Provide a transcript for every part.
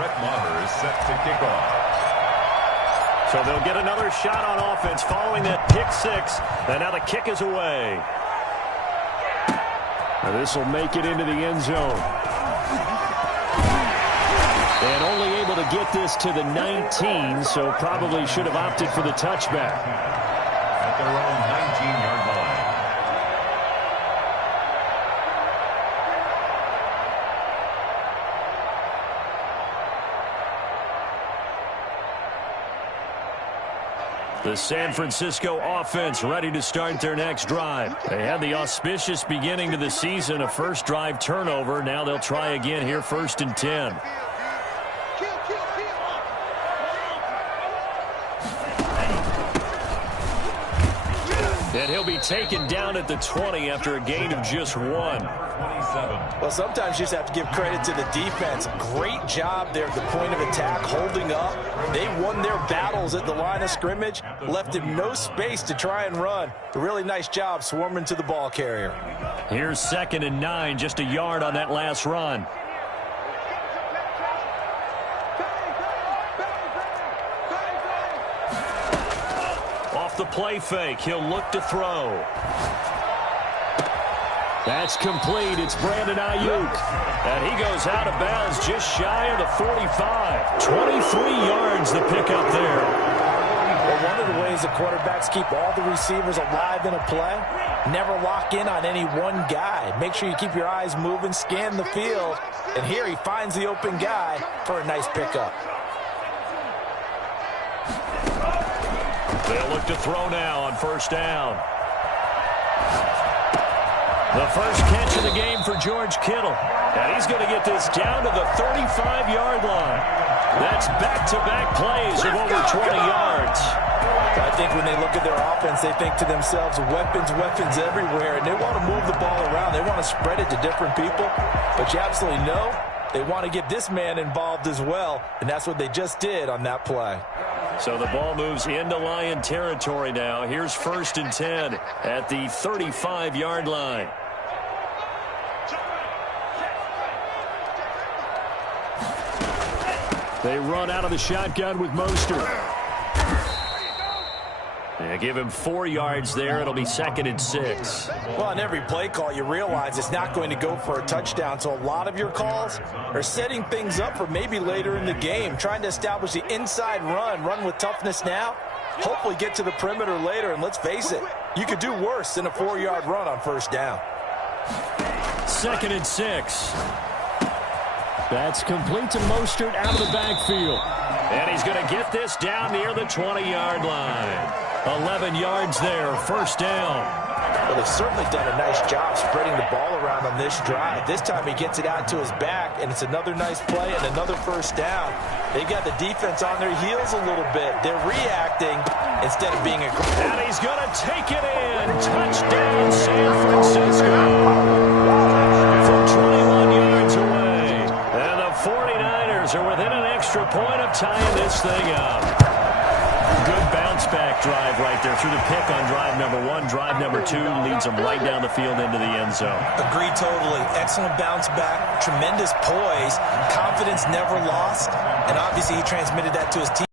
is set to kick off. So they'll get another shot on offense following that pick six. And now the kick is away. This will make it into the end zone. And only able to get this to the 19, so probably should have opted for the touchback. At their own 19-yard line. The San Francisco offense ready to start their next drive. They had the auspicious beginning to the season, a first drive turnover. Now they'll try again here, 1st and 10. And he'll be taken down at the 20 after a gain of just 1. Well, sometimes you just have to give credit to the defense. Great job there at the point of attack, holding up. They won their battles at the line of scrimmage, left him no space to try and run. A really nice job swarming to the ball carrier. Here's 2nd and 9, just a yard on that last run. Off the play fake, he'll look to throw. That's complete. It's Brandon Ayuk. And he goes out of bounds just shy of the 45. 23 yards the pickup there. Well, one of the ways the quarterbacks keep all the receivers alive in a play, never lock in on any one guy. Make sure you keep your eyes moving, scan the field. And here he finds the open guy for a nice pickup. They'll look to throw now on 1st down. The first catch of the game for George Kittle. And he's going to get this down to the 35-yard line. That's back-to-back plays of over 20 yards. I think when they look at their offense, they think to themselves, weapons, weapons everywhere. And they want to move the ball around. They want to spread it to different people. But you absolutely know they want to get this man involved as well. And that's what they just did on that play. So the ball moves into Lion territory now. Here's 1st and 10 at the 35-yard line. They run out of the shotgun with Mostert. They give him 4 yards there. It'll be 2nd and 6. Well, on every play call, you realize it's not going to go for a touchdown. So a lot of your calls are setting things up for maybe later in the game, trying to establish the inside run with toughness now, hopefully get to the perimeter later. And let's face it, you could do worse than a 4-yard run on 1st down. 2nd and 6. That's complete to Mostert out of the backfield. And he's going to get this down near the 20-yard line. 11 yards there, 1st down. Well, they've certainly done a nice job spreading the ball around on this drive. This time he gets it out to his back, and it's another nice play and another 1st down. They got the defense on their heels a little bit. They're reacting instead of being aggressive. And he's going to take it in. Touchdown, San Francisco. From 21 yards away. And the 49ers are within an extra point of tying this thing up. Good bounce-back drive right there through the pick on drive number 1. Drive number 2 leads them right down the field into the end zone. Agreed totally. Excellent bounce-back, tremendous poise, confidence never lost, and obviously he transmitted that to his team.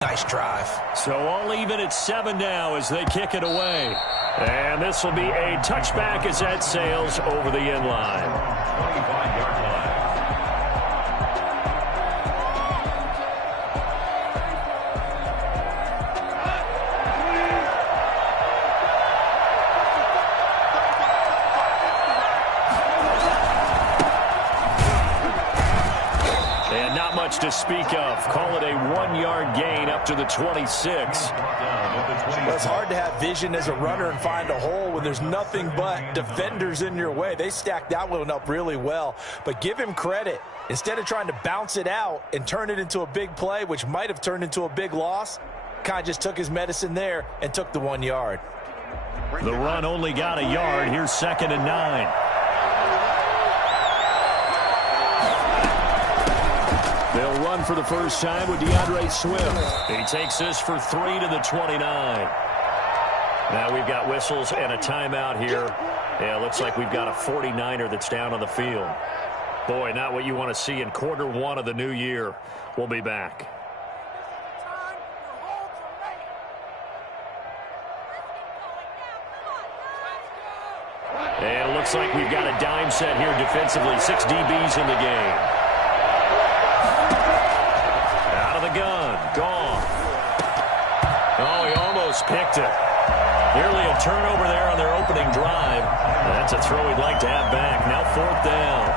Nice drive. So all even at 7 now as they kick it away. And this will be a touchback as that sails over the end line. 25-yard line. To speak of. Call it a 1-yard gain up to the 26. Well, it's hard to have vision as a runner and find a hole when there's nothing but defenders in your way. They stacked that one up really well. But give him credit. Instead of trying to bounce it out and turn it into a big play, which might have turned into a big loss, kind of just took his medicine there and took the 1 yard. The run only got a yard. Here's 2nd and 9. They'll run for the first time with DeAndre Swift. He takes this for 3 to the 29. Now we've got whistles and a timeout here. Yeah, it looks like we've got a 49er that's down on the field. Boy, not what you want to see in quarter one of the new year. We'll be back. And it looks like we've got a dime set here defensively. 6 DBs in the game. Out of the gun. Gone. Oh, he almost picked it. Nearly a turnover there on their opening drive. That's a throw he'd like to have back. Now 4th down.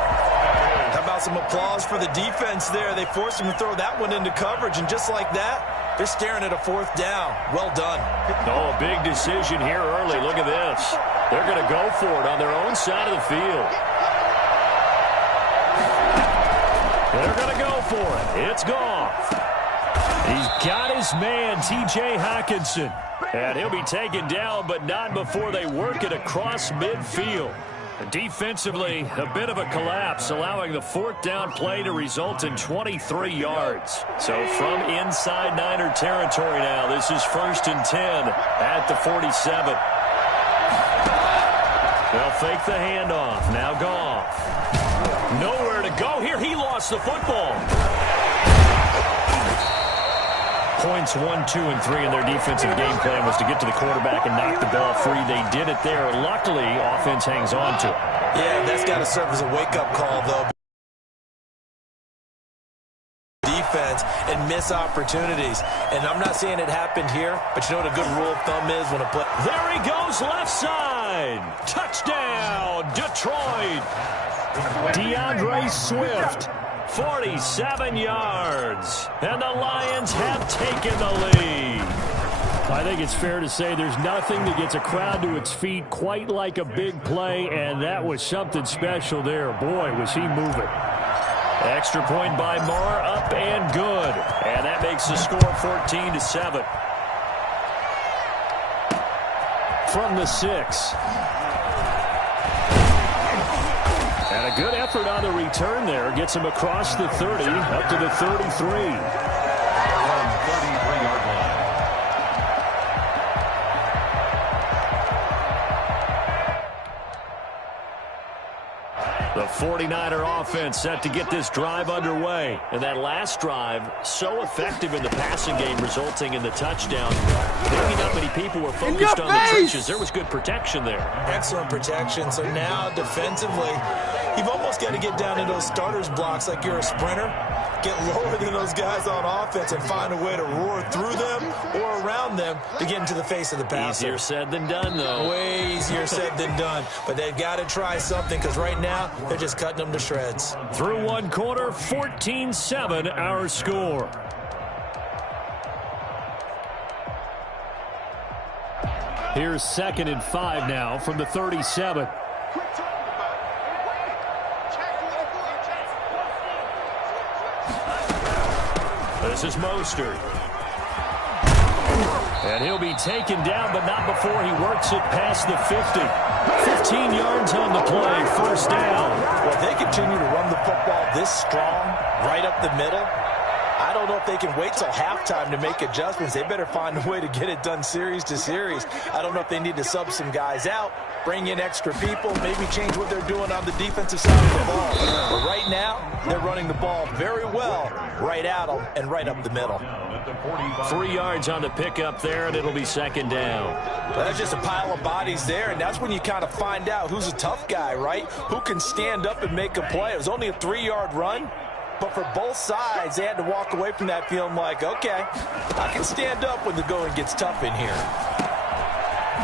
How about some applause for the defense there? They forced him to throw that one into coverage, and just like that, they're staring at a 4th down. Well done. Oh, a big decision here early. Look at this. They're going to go for it on their own side of the field. They're going to go for it. It's Goff. He's got his man, T.J. Hockenson. And he'll be taken down, but not before they work it across midfield. Defensively, a bit of a collapse, allowing the 4th down play to result in 23 yards. So from inside Niner territory now, this is 1st and 10 at the 47. They'll fake the handoff. Now Goff. Nowhere to go here. He lost the football. Points 1, 2, and 3 in their defensive game plan was to get to the quarterback and knock the ball free. They did it there. Luckily, offense hangs on to it. Yeah, that's got to serve as a wake-up call, though. Defense and miss opportunities. And I'm not saying it happened here, but you know what a good rule of thumb is when a play. There he goes, left side. Touchdown, Detroit. DeAndre Swift. 47 yards, and the Lions have taken the lead. I think it's fair to say there's nothing that gets a crowd to its feet quite like a big play, and that was something special there. Boy, was he moving. Extra point by Moore, up and good. And that makes the score 14-7. From the 6. And a good effort on the return there. Gets him across the 30, up to the 33. 33-yard line. The 49er offense set to get this drive underway. And that last drive, so effective in the passing game, resulting in the touchdown. Maybe not many people were focused on the trenches. There was good protection there. Excellent protection. So now, defensively, you've almost got to get down to those starters blocks like you're a sprinter. Get lower than those guys on offense and find a way to roar through them or around them to get into the face of the passer. Easier said than done, though. Way easier said than done. But they've got to try something because right now they're just cutting them to shreds. Through one quarter, 14-7 our score. Here's 2nd and 5 now from the 37. This is Mostert. And he'll be taken down, but not before he works it past the 50. 15 yards on the play, 1st down. Well, if they continue to run the football this strong, right up the middle, I don't know if they can wait till halftime to make adjustments. They better find a way to get it done series to series. I don't know if they need to sub some guys out, bring in extra people, maybe change what they're doing on the defensive side of the ball. But right now, they're running the ball very well, right at them and right up the middle. 3 yards on the pickup there, and it'll be 2nd down. Well, there's just a pile of bodies there, and that's when you kind of find out who's a tough guy, right? Who can stand up and make a play. It was only a 3-yard run. But for both sides, they had to walk away from that feeling like, okay, I can stand up when the going gets tough in here.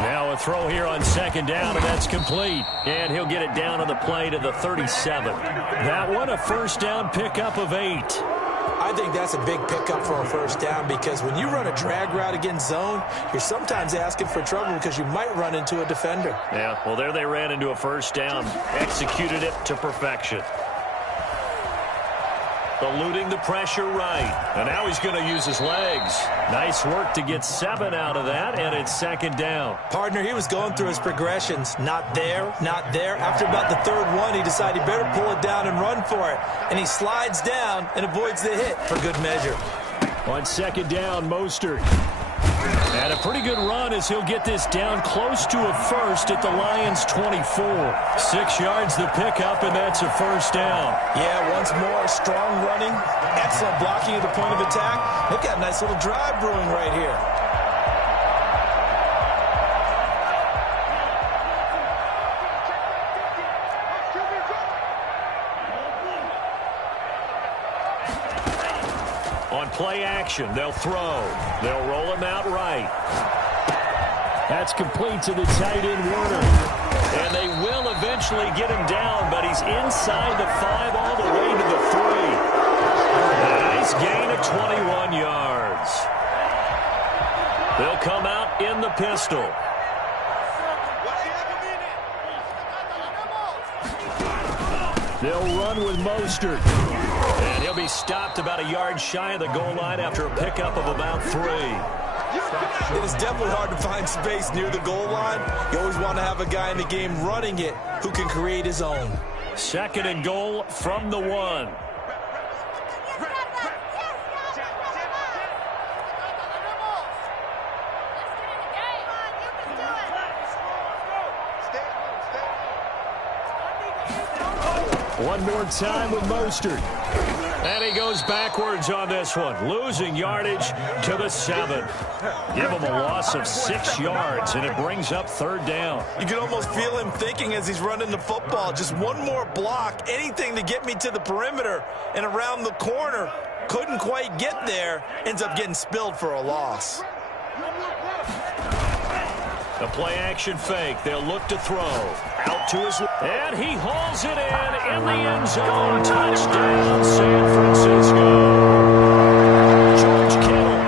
Now a throw here on 2nd down, and that's complete. And he'll get it down on the play to the 37. That one, a 1st down pickup of 8. I think that's a big pickup for a 1st down because when you run a drag route against zone, you're sometimes asking for trouble because you might run into a defender. Yeah, well, there they ran into a 1st down. Executed it to perfection. Eluding the pressure right. And now he's going to use his legs. Nice work to get 7 out of that, and it's 2nd down. Partner, he was going through his progressions. Not there, not there. After about the 3rd one, he decided he better pull it down and run for it. And he slides down and avoids the hit for good measure. On 2nd down, Mostert. And a pretty good run as he'll get this down close to a first at the Lions' 24. 6 yards the pickup, and that's a first down. Yeah, once more, strong running, excellent blocking at the point of attack. They've got a nice little drive brewing right here. On play action, they'll throw. They'll roll him out right. That's complete to the tight end, Werner. And they will eventually get him down, but he's inside the 5 all the way to the 3. A nice gain of 21 yards. They'll come out in the pistol. They'll run with Mostert. And he'll be stopped about a yard shy of the goal line after a pickup of about 3. It is definitely hard to find space near the goal line. You always want to have a guy in the game running it who can create his own. 2nd and goal from the 1. One more time with Mostert. And he goes backwards on this one, losing yardage to the 7. Give him a loss of 6 yards, and it brings up 3rd down. You can almost feel him thinking as he's running the football. Just one more block, anything to get me to the perimeter and around the corner. Couldn't quite get there. Ends up getting spilled for a loss. The play action fake. They'll look to throw. Out to his left. And he hauls it in the end zone. Touchdown, San Francisco. George Kittle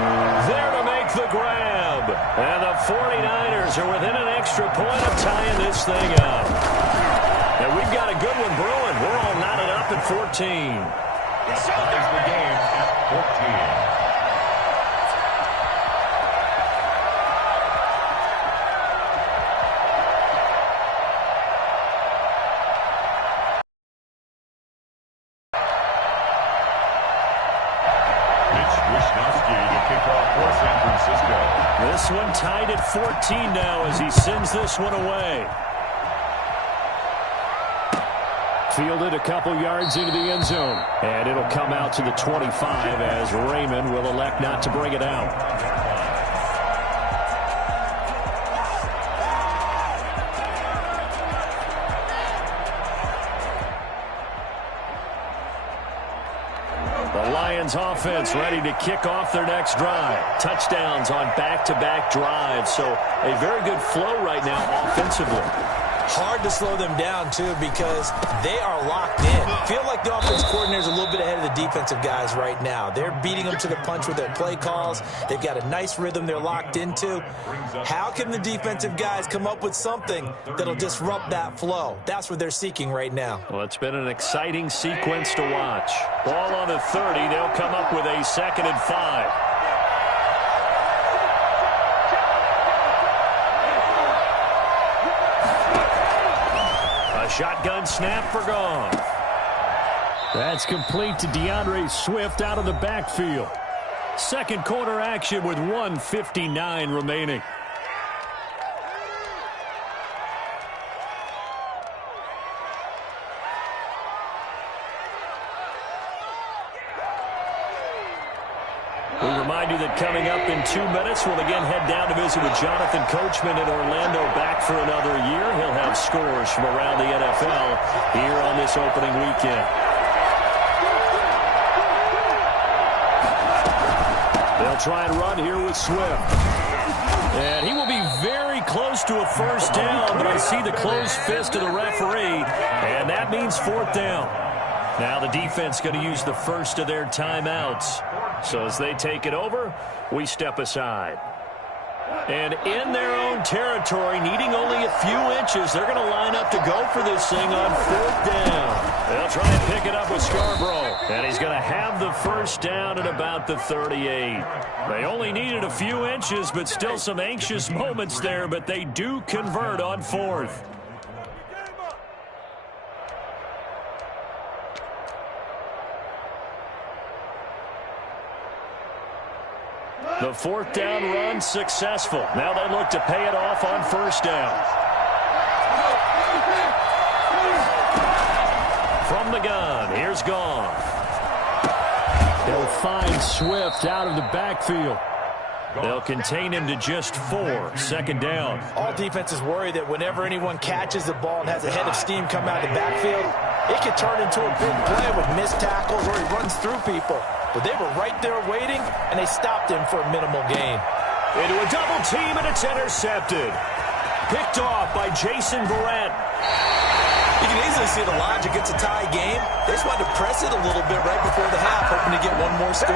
there to make the grab. And the 49ers are within an extra point of tying this thing up. And we've got a good one brewing. We're all knotted up at 14. It ties the game at 14. This one tied at 14 now as he sends this one away. Fielded a couple yards into the end zone. And it'll come out to the 25 as Raymond will elect not to bring it out. Offense ready to kick off their next drive. Touchdowns on back-to-back drives, so a very good flow right now offensively. Hard to slow them down, too, because they are locked in. Feel like the offense coordinator is a little bit ahead of the defensive guys right now. They're beating them to the punch with their play calls. They've got a nice rhythm they're locked into. How can the defensive guys come up with something that'll disrupt that flow? That's what they're seeking right now. Well, it's been an exciting sequence to watch. Ball on the 30. They'll come up with a 2nd and 5. Shotgun snap for gone. That's complete to DeAndre Swift out of the backfield. Second quarter action with 1:59 remaining. We remind you that coming up in 2 minutes, we'll again head down to visit with Jonathan Coachman in Orlando, back for another year. He'll have scores from around the NFL here on this opening weekend. They'll try and run here with Swift. And he will be very close to a first down, but I see the closed fist of the referee, and that means 4th down. Now the defense going to use the first of their timeouts. So as they take it over, we step aside. And in their own territory, needing only a few inches, they're going to line up to go for this thing on 4th down. They'll try and pick it up with Scarborough. And he's going to have the first down at about the 38. They only needed a few inches, but still some anxious moments there, but they do convert on 4th. The fourth down run successful. Now they look to pay it off on first down. From the gun, here's Goff. They'll find Swift out of the backfield. They'll contain him to just 4. Second down. All defenses worry that whenever anyone catches the ball and has a head of steam come out of the backfield, it could turn into a big play with missed tackles or he runs through people. But they were right there waiting, and they stopped him for a minimal gain. Into a double team, and it's intercepted. Picked off by Jason Verrett. You can easily see the logic. It's a tie game. They just wanted to press it a little bit right before the half, hoping to get one more score.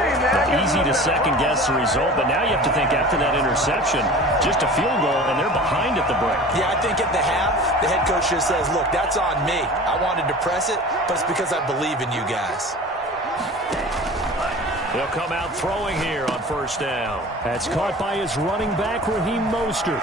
Easy to second-guess the result, but now you have to think after that interception, just a field goal, and they're behind at the break. Yeah, I think at the half, the head coach just says, look, that's on me. I wanted to press it, but it's because I believe in you guys. He'll come out throwing here on first down. That's caught by his running back, Raheem Mostert.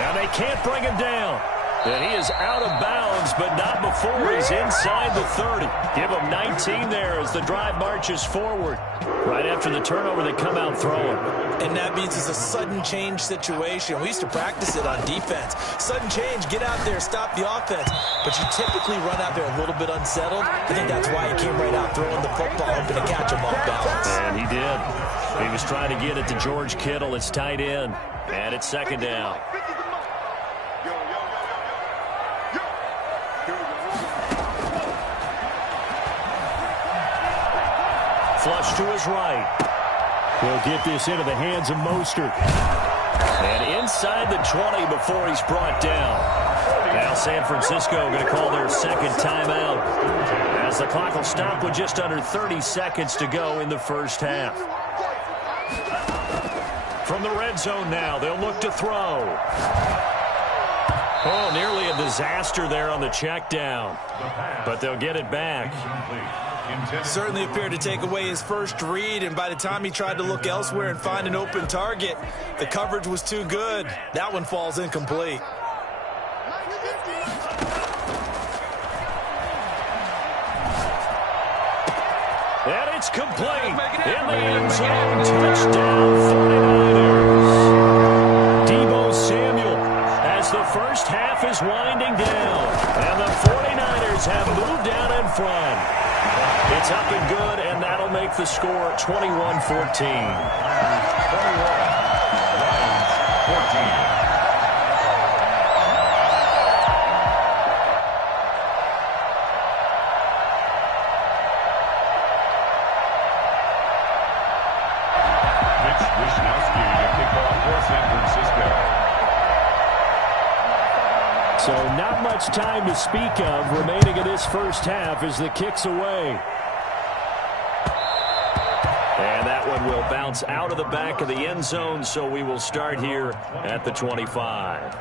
And they can't bring him down. And he is out of bounds, but not before he's inside the 30. Give him 19 there as the drive marches forward. Right after the turnover, they come out throwing. And that means it's a sudden change situation. We used to practice it on defense. Sudden change, get out there, stop the offense. But you typically run out there a little bit unsettled. I think that's why he came right out throwing the football, hoping to catch him off balance. And he did. He was trying to get it to George Kittle, his tight end. And it's second down. Flush to his right. He'll get this into the hands of Mostert. And inside the 20 before he's brought down. Now San Francisco going to call their second timeout as the clock will stop with just under 30 seconds to go in the first half. From the red zone now, they'll look to throw. Oh, nearly a disaster there on the check down. But they'll get it back. Certainly appeared to take away his first read, and by the time he tried to look elsewhere and find an open target, the coverage was too good. That one falls incomplete. And it's complete. In the end zone, touchdown 49ers. Deebo Samuel as the first half is winding down. And the 49ers have moved down in front. It's up and good, and that'll make the score 21-14. 14. So not much time to speak of remaining in this first half as the kick's away. And that one will bounce out of the back of the end zone, so we will start here at the 25.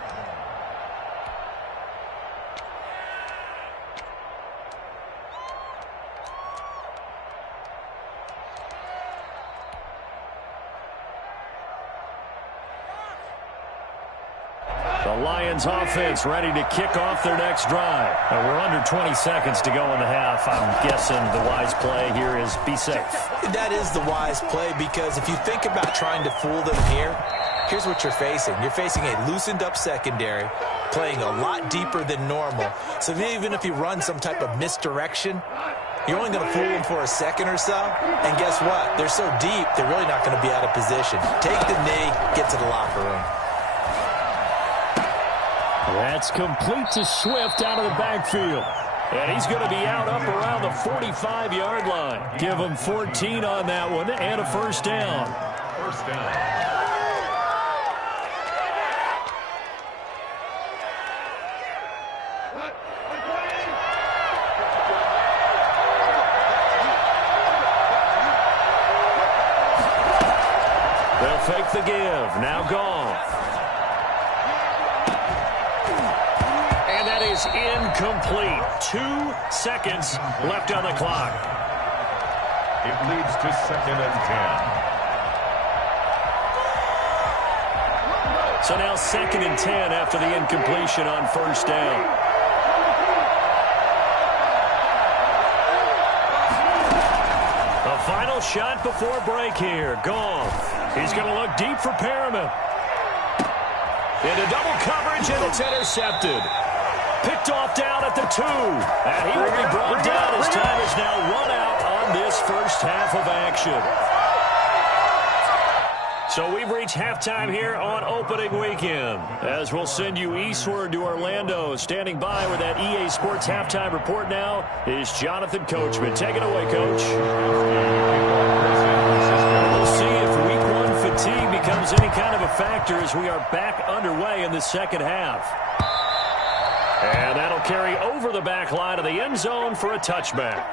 The Lions offense ready to kick off their next drive. We're under 20 seconds to go in the half. I'm guessing the wise play here is be safe. That is the wise play, because if you think about trying to fool them here, here's what you're facing. You're facing a loosened up secondary, playing a lot deeper than normal. So even if you run some type of misdirection, you're only going to fool them for a second or so. And guess what? They're so deep, they're really not going to be out of position. Take the knee, get to the locker room. That's complete to Swift out of the backfield. And he's going to be out up around the 45-yard line. Give him 14 on that one and a first down. First down. They'll fake the give. Now Goff. And that is incomplete. 2 seconds left on the clock. It leads to 2nd and 10. So now 2nd and 10 after the incompletion on first down. The final shot before break here. Gone. He's going to look deep for Perriman. Into double coverage, and it's intercepted. Picked off down at the 2. And he will be brought down as time is now run out on this first half of action. So we've reached halftime here on opening weekend. As we'll send you eastward to Orlando. Standing by with that EA Sports halftime report now is Jonathan Coachman. Take it away, Coach. We'll see if week 1 fatigue becomes any kind of a factor as we are back underway in the second half. And that'll carry over the back line of the end zone for a touchback.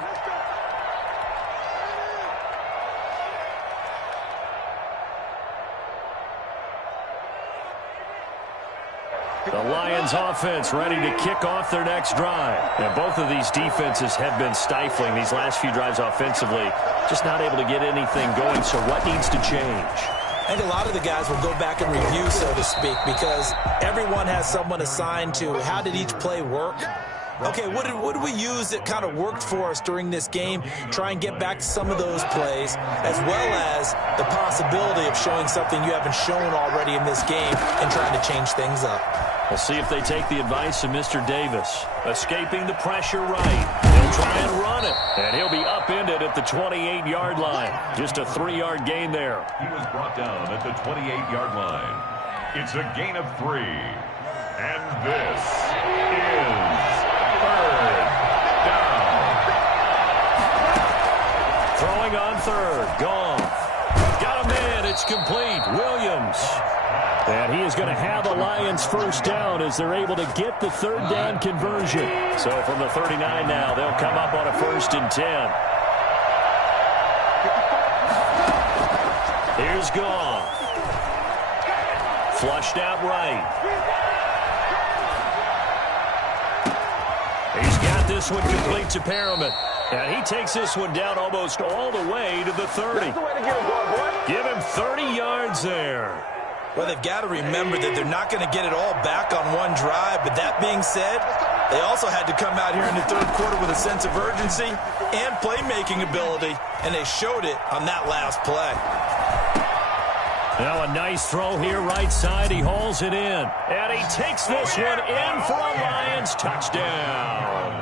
The Lions offense ready to kick off their next drive. And both of these defenses have been stifling these last few drives offensively. Just not able to get anything going. So what needs to change? I think a lot of the guys will go back and review, so to speak, because everyone has someone assigned to how did each play work. Okay, what did we use that kind of worked for us during this game? Try and get back to some of those plays, as well as the possibility of showing something you haven't shown already in this game and trying to change things up. We'll see if they take the advice of Mr. Davis. Escaping the pressure right. He'll try and run it. And he'll be upended at the 28-yard line. Just a 3-yard gain there. He was brought down at the 28-yard line. It's a gain of 3. And this is third down. Throwing on third. Gone. Got a man. It's complete. Williams. And he is going to have a Lions first down as they're able to get the third down conversion. So from the 39 now, they'll come up on a 1st and 10. Here's Gone. Flushed out right. He's got this one complete to Perriman. And he takes this one down almost all the way to the 30. Give him 30 yards there. Well, they've got to remember that they're not going to get it all back on one drive. But that being said, they also had to come out here in the third quarter with a sense of urgency and playmaking ability, and they showed it on that last play. Now a nice throw here right side. He hauls it in. And he takes this one in for a Lions touchdown.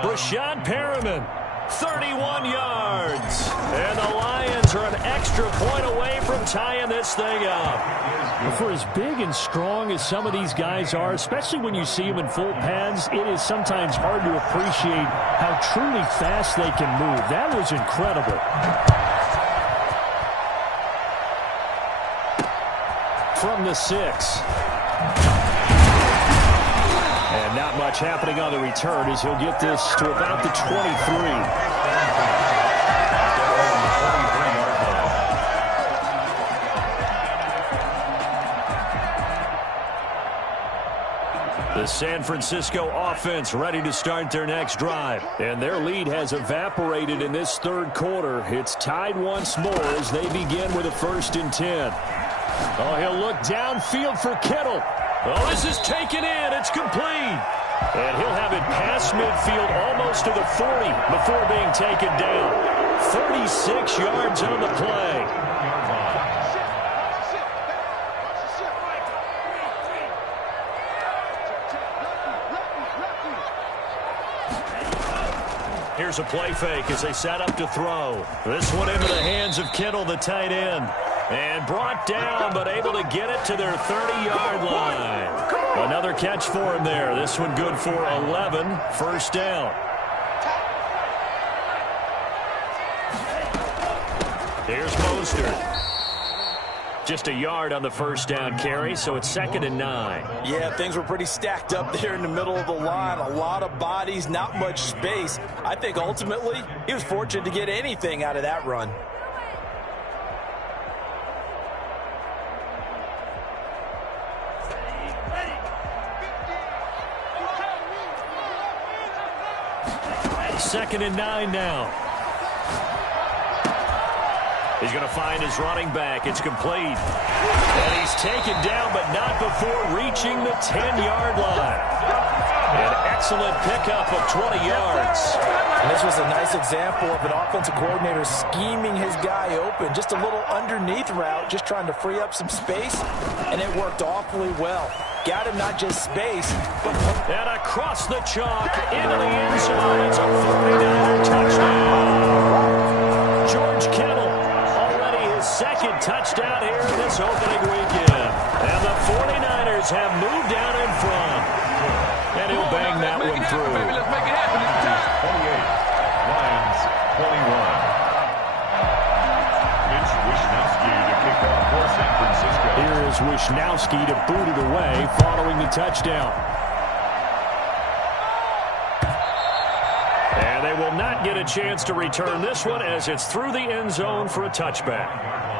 Brashad Perriman, 31 yards. And the Lions are an extra point away from tying this thing up. For as big and strong as some of these guys are, especially when you see them in full pads, it is sometimes hard to appreciate how truly fast they can move. That was incredible. From the 6. And not much happening on the return as he'll get this to about the 23. The San Francisco offense ready to start their next drive. And their lead has evaporated in this third quarter. It's tied once more as they begin with a 1st and 10. Oh, he'll look downfield for Kittle. Oh, this is taken in. It's complete. And he'll have it past midfield almost to the 40 before being taken down. 36 yards on the play. Here's a play fake as they set up to throw. This one into the hands of Kittle, the tight end. And brought down, but able to get it to their 30-yard line. Another catch for him there. This one good for 11. 1st down. Here's Mostert. Just a yard on the 1st down carry, so it's 2nd and 9. Yeah, things were pretty stacked up there in the middle of the line. A lot of bodies, not much space. I think ultimately he was fortunate to get anything out of that run. Second and 9 now. He's going to find his running back. It's complete. And he's taken down, but not before reaching the 10-yard line. An excellent pickup of 20 yards. This was a nice example of an offensive coordinator scheming his guy open. Just a little underneath route, just trying to free up some space, and it worked awfully well. Got him not just space, but... And across the chalk, into the end zone. It's a 49er touchdown. George Kittle, already his second touchdown here this opening weekend. And the 49ers have moved down in front. And he'll bang that one through. 28. Lions 21. Mitch Wishnowsky to kick off for San Francisco. Here is Wishnowsky to boot it away following the touchdown. And they will not get a chance to return this one as it's through the end zone for a touchback.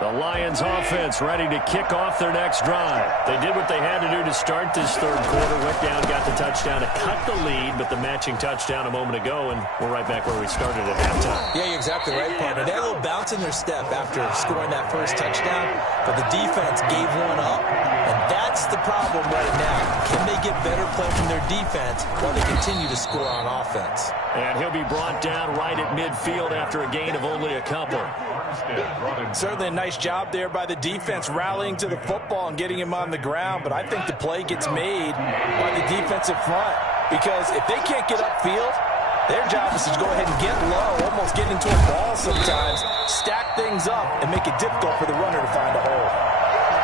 The Lions offense ready to kick off their next drive. They did what they had to do to start this third quarter. Went down, got the touchdown to cut the lead, but the matching touchdown a moment ago, and we're right back where we started at halftime. Yeah, you're exactly right, partner. They had a little bounce in their step after scoring that first touchdown, but the defense gave one up, and that's the problem right now. Can they get better play from their defense while they continue to score on offense? And he'll be brought down right at midfield after a gain of only a couple. Certainly a nice job there by the defense rallying to the football and getting him on the ground, but I think the play gets made by the defensive front because if they can't get upfield, their job is to go ahead and get low, almost get into a ball sometimes, stack things up, and make it difficult for the runner to find a hole.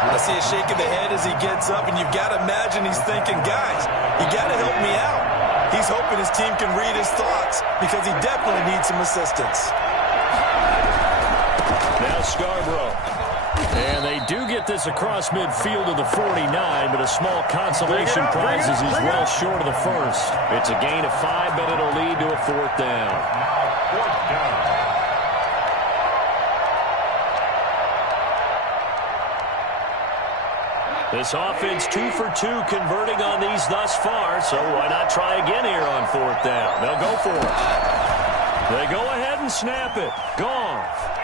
I see a shake of the head as he gets up, and you've got to imagine he's thinking, guys, you got to help me out. He's hoping his team can read his thoughts because he definitely needs some assistance. Now Scarborough. And they do get this across midfield of the 49, but a small consolation prize is well short of the first. It's a gain of 5, but it'll lead to a fourth down. This offense 2 for 2 converting on these thus far, so why not try again here on fourth down? They'll go for it. They go ahead and snap it. Goff.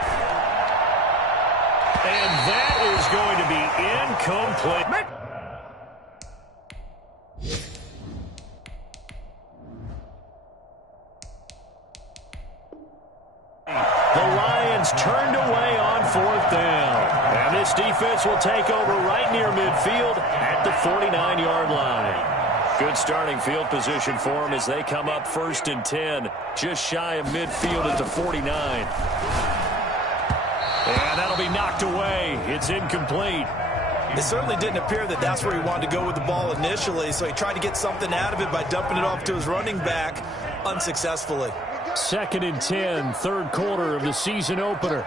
And that is going to be incomplete. The Lions turned away on fourth down. And this defense will take over right near midfield at the 49-yard line. Good starting field position for them as they come up 1st and 10, just shy of midfield at the 49. And that'll be knocked away. It's incomplete. It certainly didn't appear that that's where he wanted to go with the ball initially, so he tried to get something out of it by dumping it off to his running back unsuccessfully. 2nd and 10, third quarter of the season opener.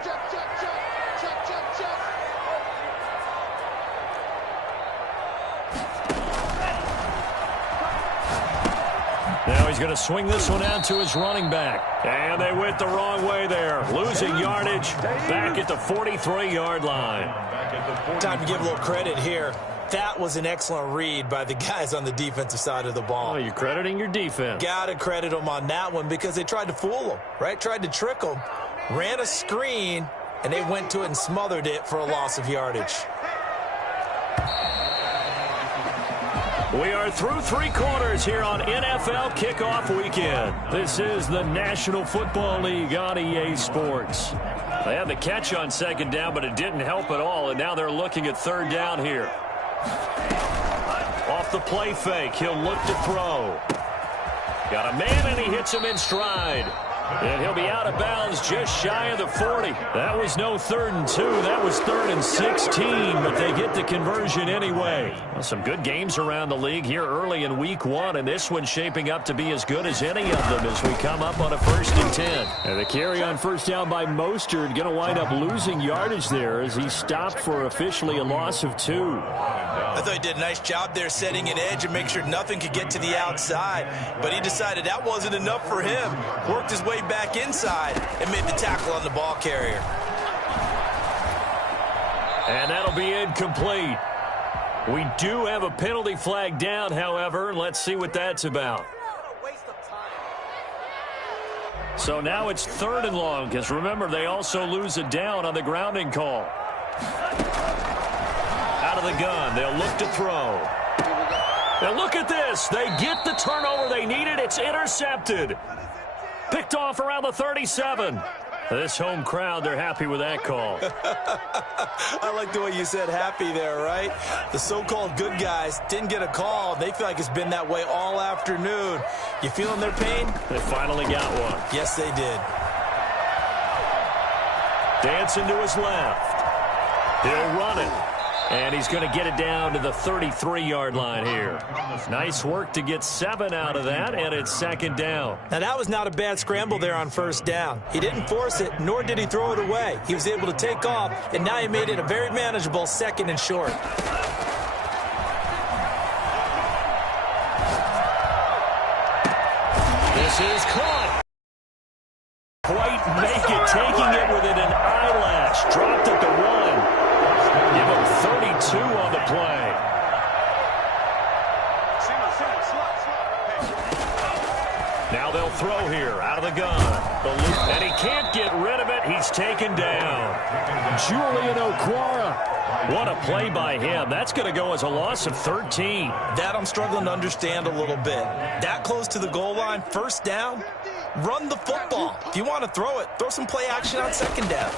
Now he's going to swing this one out to his running back. And they went the wrong way there. Losing yardage back at the 43-yard line. Time to give a little credit here. That was an excellent read by the guys on the defensive side of the ball. Oh, you're crediting your defense. Got to credit them on that one because they tried to fool them, right? Tried to trick them. Ran a screen, and they went to it and smothered it for a loss of yardage. We are through 3 quarters here on NFL Kickoff Weekend. This is the National Football League on EA Sports. They had the catch on 2nd down, but it didn't help at all, and now they're looking at 3rd down here. Off the play fake, he'll look to throw. Got a man, and he hits him in stride. And he'll be out of bounds just shy of the 40. That was no 3rd and 2. That was 3rd and 16, but they get the conversion anyway. Well, some good games around the league here early in week 1, and this one's shaping up to be as good as any of them as we come up on a 1st and 10. And the carry on 1st down by Mostert going to wind up losing yardage there as he stopped for officially a loss of 2. I thought he did a nice job there setting an edge and make sure nothing could get to the outside. But he decided that wasn't enough for him. Worked his way back inside and made the tackle on the ball carrier. And that'll be incomplete. We do have a penalty flag down, however. Let's see what that's about. So now it's 3rd and long, because remember, they also lose a down on the grounding call. Out of of the gun. They'll look to throw. And look at this. They get the turnover they needed. It's intercepted. Picked off around the 37. This home crowd, they're happy with that call. I like the way you said happy there, right? The so-called good guys didn't get a call. They feel like it's been that way all afternoon. You feeling their pain? They finally got one. Yes, they did. Dancing to his left. He'll run it. And he's going to get it down to the 33-yard line here. Nice work to get 7 out of that, and it's second down. Now, that was not a bad scramble there on first down. He didn't force it, nor did he throw it away. He was able to take off, and now he made it a very manageable second and short. This is caught. Quite make it, taking it within an eyelash. Dropped at the 1. Give him 32 on the play. Now they'll throw here out of the gun. And he can't get rid of it. He's taken down. Julian Okwara. What a play by him. That's going to go as a loss of 13. That I'm struggling to understand a little bit. That close to the goal line, first down, run the football. If you want to throw it, throw some play action on second down.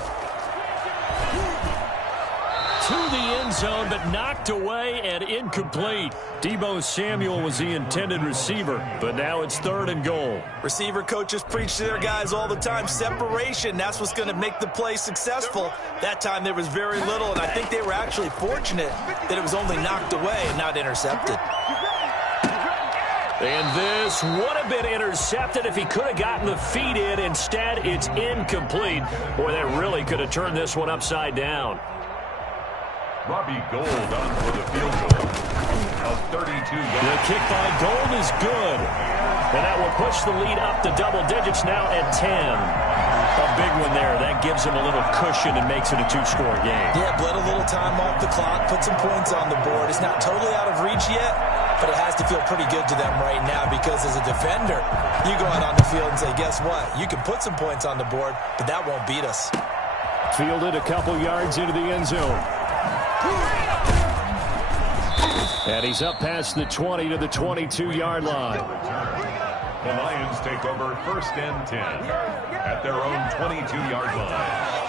To the end zone, but knocked away and incomplete. Deebo Samuel was the intended receiver, but now it's 3rd and goal. Receiver coaches preach to their guys all the time. Separation, that's what's going to make the play successful. That time there was very little, and I think they were actually fortunate that it was only knocked away and not intercepted. And this would have been intercepted if he could have gotten the feet in. Instead, it's incomplete. Boy, that really could have turned this one upside down. Robbie Gould on for the field goal. A 32-yard. The kick by Gould is good. And that will push the lead up to double digits now at 10. A big one there. That gives him a little cushion and makes it a 2-score game. Yeah, bled a little time off the clock, put some points on the board. It's not totally out of reach yet, but it has to feel pretty good to them right now because as a defender, you go out on the field and say, guess what? You can put some points on the board, but that won't beat us. Fielded a couple yards into the end zone. And he's up past the 20 to the 22-yard line. The Lions take over 1st and 10 at their own 22-yard line.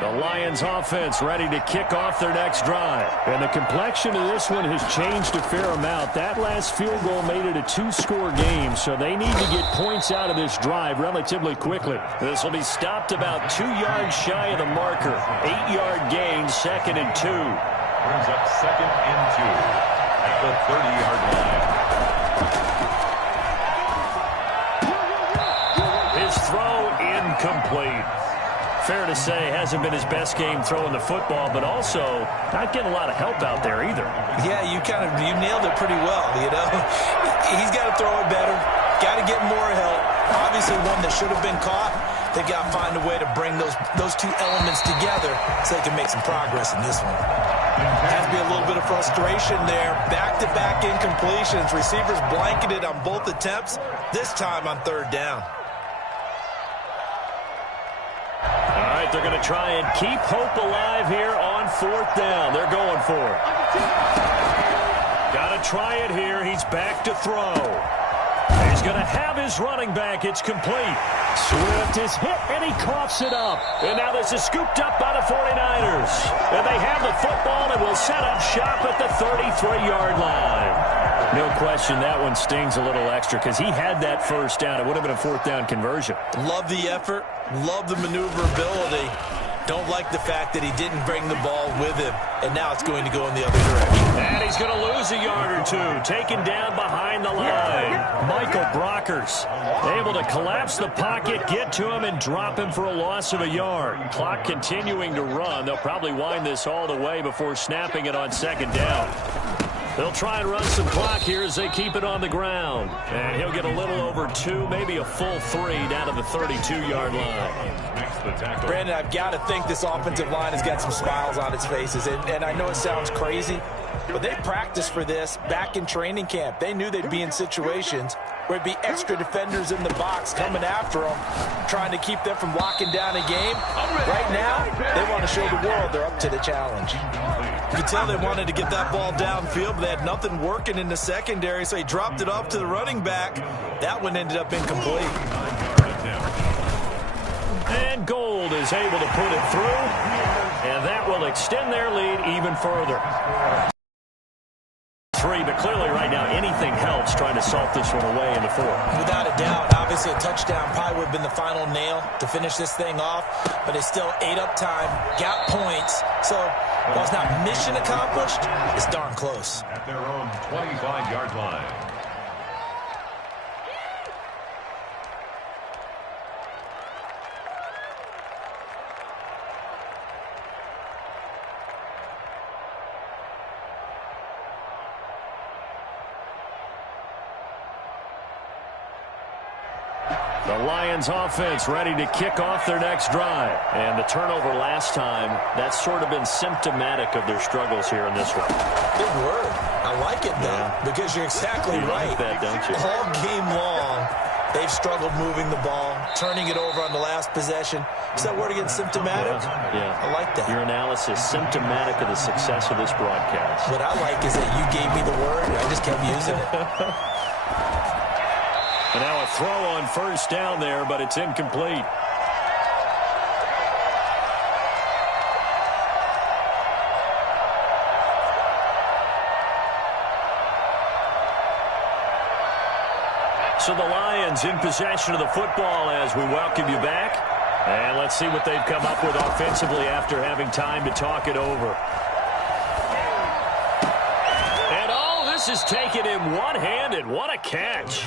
The Lions offense ready to kick off their next drive. And the complexion of this one has changed a fair amount. That last field goal made it a 2-score game, so they need to get points out of this drive relatively quickly. This will be stopped about 2 yards shy of the marker. 8-yard gain, 2nd and 2. Brings up 2nd and 2 at the 30-yard line. His throw incomplete. Fair to say, hasn't been his best game throwing the football, but also not getting a lot of help out there either. Yeah, you nailed it pretty well, you know. He's got to throw it better, got to get more help. Obviously one that should have been caught. They've got to find a way to bring those two elements together so they can make some progress in this one. Has to be a little bit of frustration there. Back-to-back incompletions. Receivers blanketed on both attempts, this time on 3rd down. All right, they're going to try and keep hope alive here on 4th down. They're going for it. Got to try it here. He's back to throw. He's going to have his running back. It's complete. Swift is hit, and he coughs it up. And now this is scooped up by the 49ers. And they have the football and will set up shop at the 33-yard line. No question that one stings a little extra because he had that first down. It would have been a 4th down conversion. Love the effort. Love the maneuverability. Don't like the fact that he didn't bring the ball with him. And now it's going to go in the other direction. And he's going to lose a yard or 2. Taken down behind the line. Michael Brockers able to collapse the pocket, get to him, and drop him for a loss of a yard. Clock continuing to run. They'll probably wind this all the way before snapping it on 2nd down. They'll try and run some clock here as they keep it on the ground. And he'll get a little over 2, maybe a full 3 down to the 32-yard line. the tackle. Brandon, I've got to think this offensive line has got some smiles on its faces. And I know it sounds crazy, but they practiced for this back in training camp. They knew they'd be in situations where it'd be extra defenders in the box coming after them, trying to keep them from locking down a game. Right now, they want to show the world they're up to the challenge. You can tell they wanted to get that ball downfield, but they had nothing working in the secondary, so he dropped it off to the running back. That one ended up incomplete. And Gold is able to put it through, and that will extend their lead even further. 3, but clearly right now anything helps trying to salt this one away in the 4th. Without a doubt, obviously a touchdown probably would have been the final nail to finish this thing off, but it's still ate up time, got points, so while it's not mission accomplished, it's darn close. At their own 25-yard line. The Lions offense ready to kick off their next drive. And the turnover last time, that's sort of been symptomatic of their struggles here in this one. Big word. I like it, though, because you're exactly right. Like that, don't you? All game long, they've struggled moving the ball, turning it over on the last possession. Is that word again, symptomatic? Yeah. I like that. Your analysis, symptomatic of the success of this broadcast. What I like is that you gave me the word, and I just kept using it. And now a throw on first down there, but it's incomplete. So the Lions in possession of the football as we welcome you back. And let's see what they've come up with offensively after having time to talk it over. And all this is taken in one-handed. What a catch.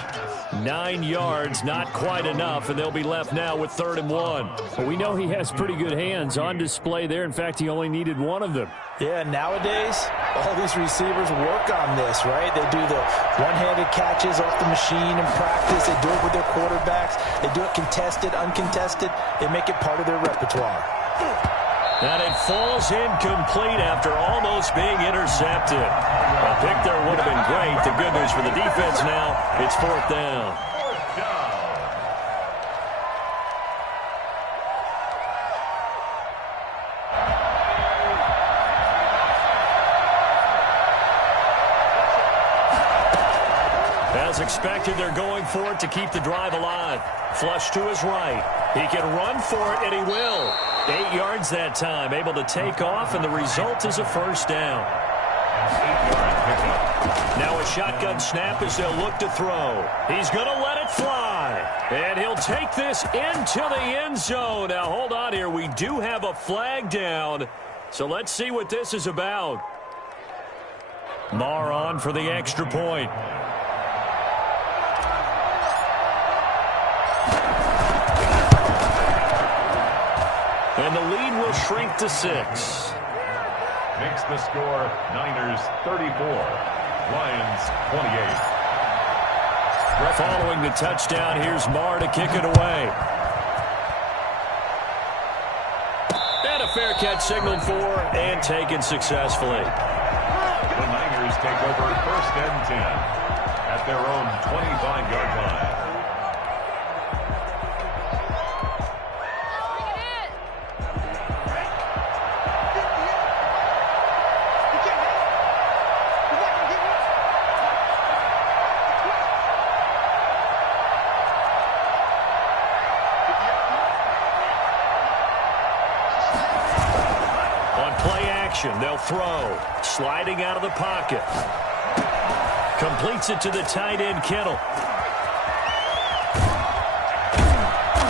9 yards, not quite enough, and they'll be left now with 3rd and 1. Well, we know he has pretty good hands on display there. In fact, he only needed one of them. Yeah, nowadays, all these receivers work on this, right? They do the one-handed catches off the machine in practice. They do it with their quarterbacks. They do it contested, uncontested. They make it part of their repertoire. And it falls incomplete after almost being intercepted. A pick there would have been great. The good news for the defense now, it's 4th down. As expected, they're going for it to keep the drive alive. Flush to his right. He can run for it, and he will. 8 yards that time, able to take off, and the result is a first down. Now a shotgun snap as they'll look to throw. He's going to let it fly. And he'll take this into the end zone. Now, hold on here. We do have a flag down. So let's see what this is about. Marr on for the extra point. And the lead will shrink to 6. Makes the score Niners 34, Lions 28. Following the touchdown, here's Marr to kick it away. And a fair catch signaled for and taken successfully. The Niners take over 1st and 10 at their own 25-yard line. They'll throw. Sliding out of the pocket. Completes it to the tight end, Kittle.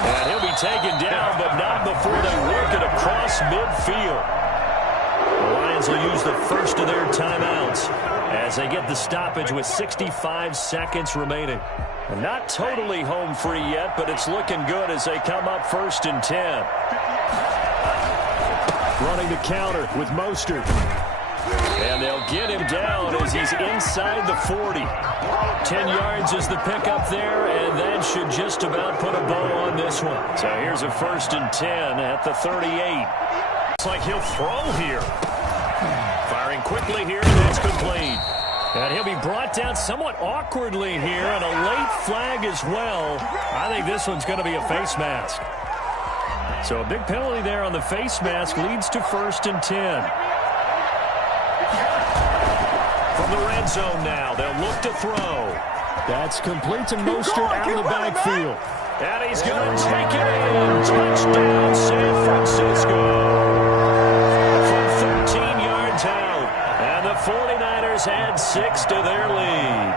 And he'll be taken down, but not before they work it across midfield. The Lions will use the first of their timeouts as they get the stoppage with 65 seconds remaining. And not totally home free yet, but it's looking good as they come up 1st and 10. Running the counter with Mostert. And they'll get him down as he's inside the 40. 10 yards is the pickup there, and that should just about put a bow on this one. So here's a 1st and 10 at the 38. Looks like he'll throw here. Firing quickly here, and that's complete. And he'll be brought down somewhat awkwardly here, and a late flag as well. I think this one's going to be a face mask. So a big penalty there on the face mask leads to 1st and 10. From the red zone now, they'll look to throw. That's complete to Mostert out of the backfield. And he's going to take it in. Touchdown, San Francisco. From 13 yards out. And the 49ers add 6 to their lead.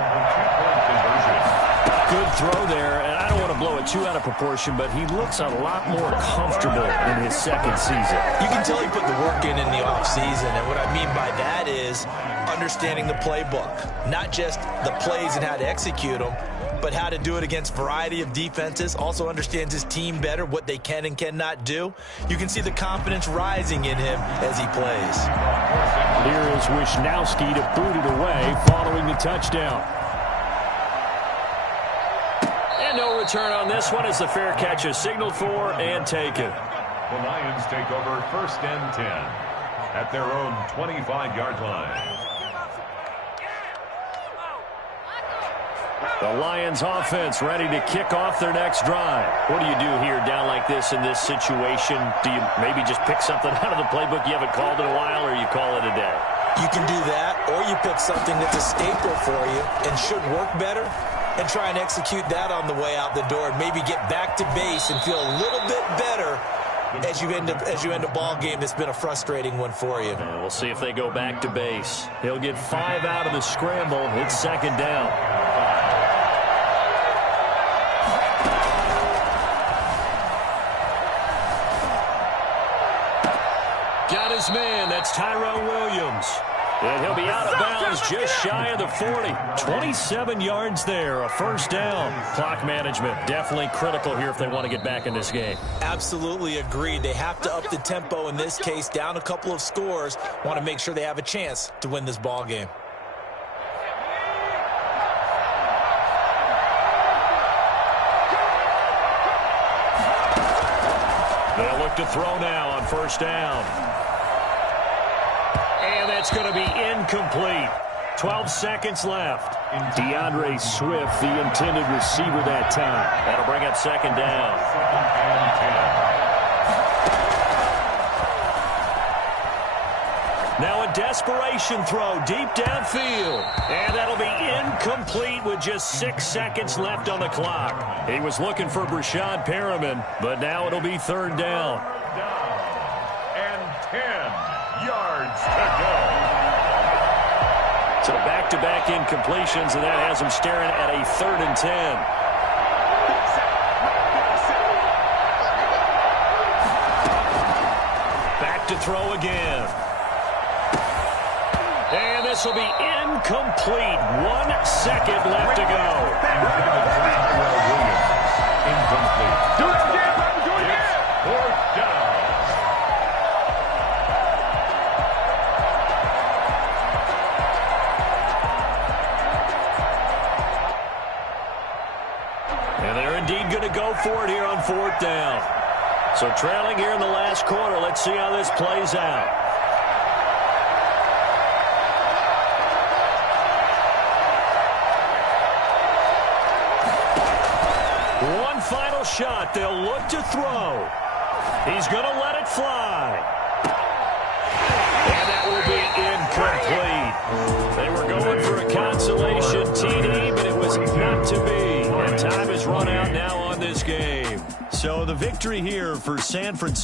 Good throw there, and I don't want to blow it too out of proportion, but he looks a lot more comfortable in his second season. You can tell he put the work in the offseason, and what I mean by that is understanding the playbook. Not just the plays and how to execute them, but how to do it against a variety of defenses. Also understands his team better, what they can and cannot do. You can see the confidence rising in him as he plays. Here is Wisnowski to boot it away following the touchdown. And no return on this one as the fair catch is signaled for and taken. The Lions take over 1st and 10 at their own 25-yard line. The Lions offense ready to kick off their next drive. What do you do here down like this in this situation? Do you maybe just pick something out of the playbook you haven't called in a while, or you call it a day? You can do that, or you pick something that's a staple for you and should work better and try and execute that on the way out the door and maybe get back to base and feel a little bit better as you end a ball game that's been a frustrating one for you. And we'll see if they go back to base. He'll get 5 out of the scramble. It's 2nd down. Got his man. That's Tyrell Williams. And he'll be out of bounds just shy of the 40. 27 yards there, a 1st down. Clock management definitely critical here if they want to get back in this game. Absolutely agreed. They have to up the tempo in this case, down a couple of scores. Want to make sure they have a chance to win this ball game. They'll look to throw now on 1st down. And that's going to be incomplete. 12 seconds left. DeAndre Swift, the intended receiver that time. That'll bring up 2nd down. Now a desperation throw deep downfield. And that'll be incomplete with just 6 seconds left on the clock. He was looking for Brashad Perriman, but now it'll be 3rd down. And 10 yards to go. So back-to-back incompletions, and that has him staring at a 3rd and 10. Back to throw again. And this will be incomplete. 1 second left to go. Incomplete. Do it again, baby. Do it again. 4th down. And they're indeed going to go for it here on 4th down. So trailing here in the last quarter. Let's see how this plays out. One final shot. They'll look to throw. He's going to let it fly. And that will be incomplete. They were going for a consolation TD, but it was not to be. And time is run out now on this game. So the victory here for San Francisco.